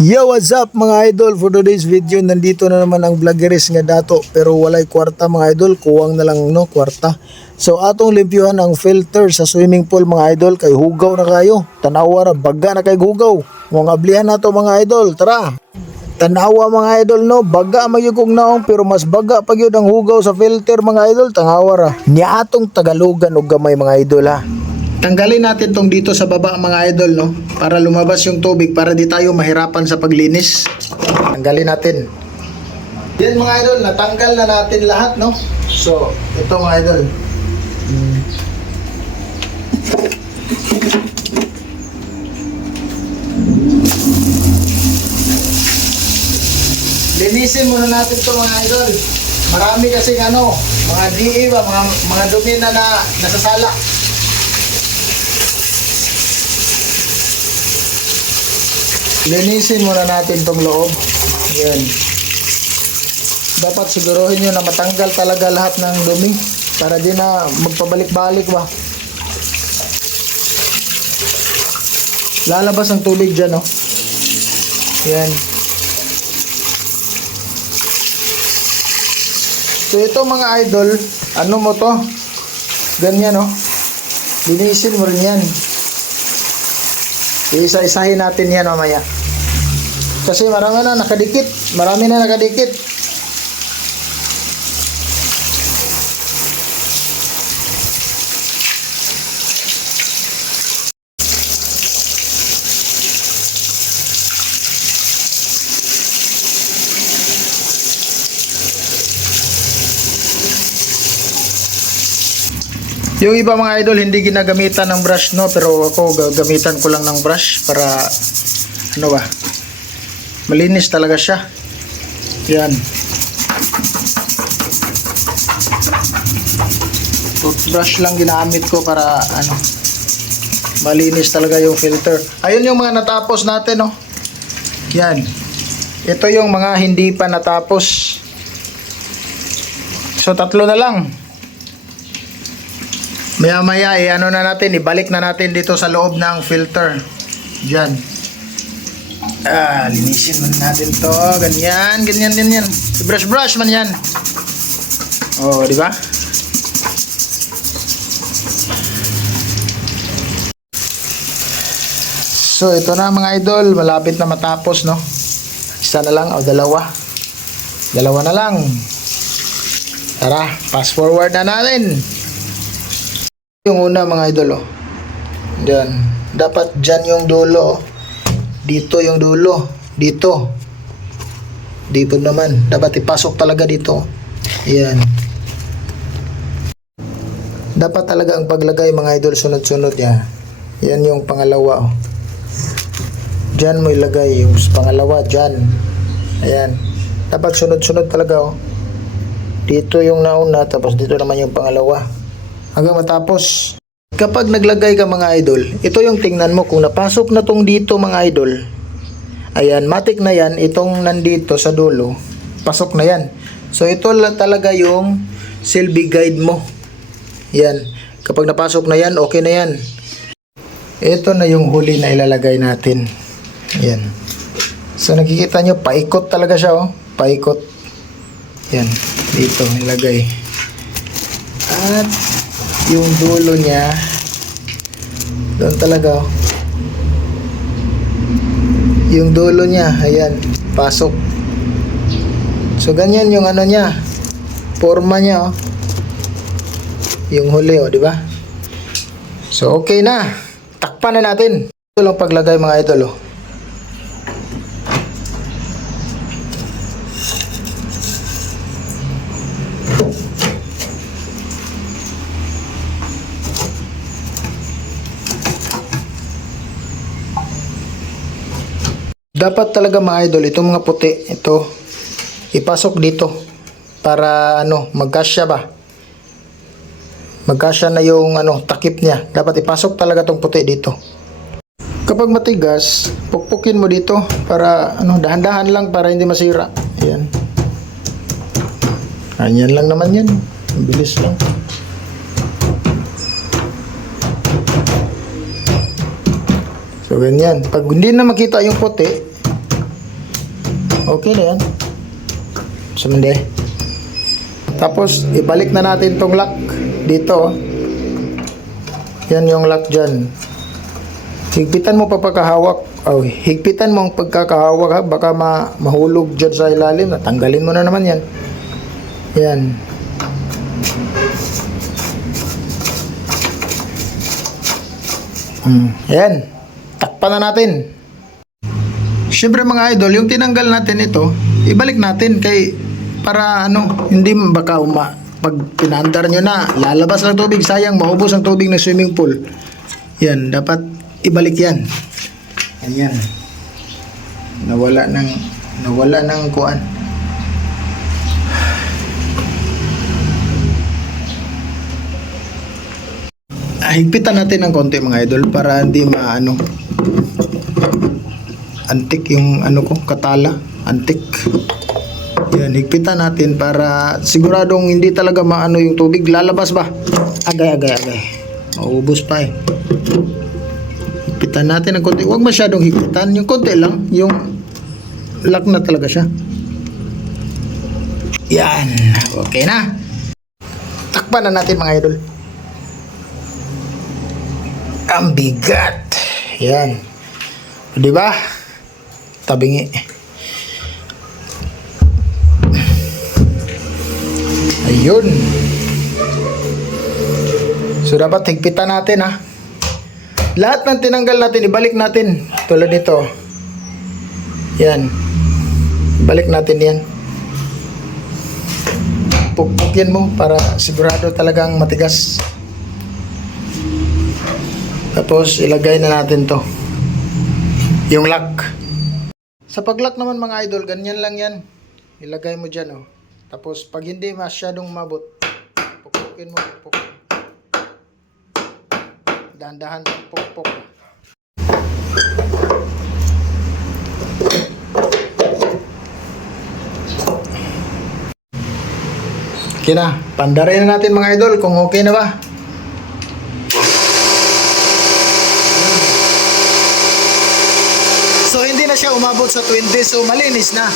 Yo, what's up mga idol? For today's video, nandito na naman ang vloggeries nga dato, pero walay kwarta mga idol, kuwang na lang no kwarta. So atong limpyuhan ang filter sa swimming pool mga idol, kay hugaw na kayo. Tanawa ra baga na kay hugaw. Mga ablihan nato mga idol, tara. Tanawa mga idol no, baga magyugong naong pero mas baga pag yun ang hugaw sa filter mga idol, tanawa ra. Nya atong Tagalogan og gamay mga idol ha. Tanggalin natin tong dito sa baba mga idol no, para lumabas yung tubig para di tayo mahirapan sa paglinis. Tanggalin natin. Yan mga idol, natanggal na natin lahat no. So, ito mga idol. Linisin muna natin to mga idol. Marami kasi mga DE ba, mga dumi na nasasala. Linisin muna natin tong loob. Yan. Dapat siguruhin nyo na matanggal talaga lahat ng dumi para di na magpabalik-balik ba. Lalabas ang tubig dyan, no? Yan. So ito mga idol, ano mo to? Ganyan, no? Linisin mo rin yan. Isa-isahin natin yan mamaya. Kasi marami na nakadikit. Marami na nakadikit. Yung iba mga idol hindi ginagamitan ng brush no, pero ako gagamitan ko lang ng brush para malinis talaga siya. Yan. Toothbrush lang ginamit ko para malinis talaga yung filter. Ayun yung mga natapos natin no. Yan. Ito yung mga hindi pa natapos. So tatlo na lang. Maya-maya na natin, ibalik na natin dito sa loob ng filter. Diyan. Linisin man natin to. Ganyan. Brush man yan. Oh, di ba? So, ito na mga idol. Malapit na matapos, no? Isa na lang o dalawa. Dalawa na lang. Tara, fast forward na natin. Yung una mga idol Diyan. Dapat dyan yung dulo Dito yung dulo. Dito naman. Dapat ipasok talaga dito. Ayan. Dapat talaga ang paglagay mga idol sunod-sunod ya. Yan yung pangalawa Dyan mo ilagay yung pangalawa. Dyan. Ayan. Dapat sunod-sunod talaga Dito yung nauna. Tapos dito naman yung pangalawa hanggang matapos. Kapag naglagay ka mga idol, ito yung tingnan mo kung napasok na tong dito mga idol. Ayan, matik na yan. Itong nandito sa dulo, pasok na yan. So ito talaga yung silbi guide mo. Yan. Kapag napasok na yan, okay na yan. Ito na yung huli na ilalagay natin. Ayan. So nakikita nyo, paikot talaga siya paikot. Yan. Dito ilagay. At yung dulo niya doon talaga yung dulo niya, ayan, pasok. So ganyan yung niya, forma niya yung huli di ba? So okay na, takpan na natin. Ito lang paglagay mga idol Dapat talaga mga idol, itong mga puti, ito, ipasok dito para magkasya ba? Magkasya na yung takip niya. Dapat ipasok talaga tong puti dito. Kapag matigas, pukpukin mo dito para dahan-dahan lang para hindi masira. Ayan. Ganyan lang naman yan. Bilis lang. So ganyan. Pag hindi na makita yung puti, Okay na yan. Sumindi. Tapos, ibalik na natin tong lock dito. Yan yung lock dyan. Higpitan mo pa pagkahawak. Oh, higpitan mo ang pagkakahawak ha. Baka mahulog dyan sa ilalim. Tanggalin mo na naman yan. Yan. Yan. Takpan na natin. Siyempre mga idol, yung tinanggal natin ito, ibalik natin kay para hindi baka pag pinaandar nyo na, lalabas ng tubig, sayang, maubos ang tubig ng swimming pool. Yan, dapat ibalik yan. Ayan. Nawala ng kuan. Higpitan natin ng konti mga idol para hindi antik yung katala, antik. Yan, higpitan natin para siguradong hindi talaga yung tubig lalabas ba. Agay. Maubos pa eh. Higpitan natin ng konti. Huwag masyadong higpitan. Yung konti lang. Yung lock na talaga siya. Yan. Okay na. Takpan na natin mga idol. Ang bigat. Yan. Di ba? Tabingi. Ayun. So dapat higpitan natin ha. Lahat ng tinanggal natin, ibalik natin. Tulad nito. Yan. Ibalik natin yan. Pukpukin mo para sigurado talagang matigas. Tapos ilagay na natin to. Yung lock. Sa pag-lock naman mga idol, ganyan lang yan. Ilagay mo dyan oh. Tapos pag hindi masyadong mabot, pukpukin mo, pukpuk. Dahan-dahan pukpuk. Okay na, pandarin na natin mga idol kung okay na ba. So hindi na siya umabot sa 20, so malinis na.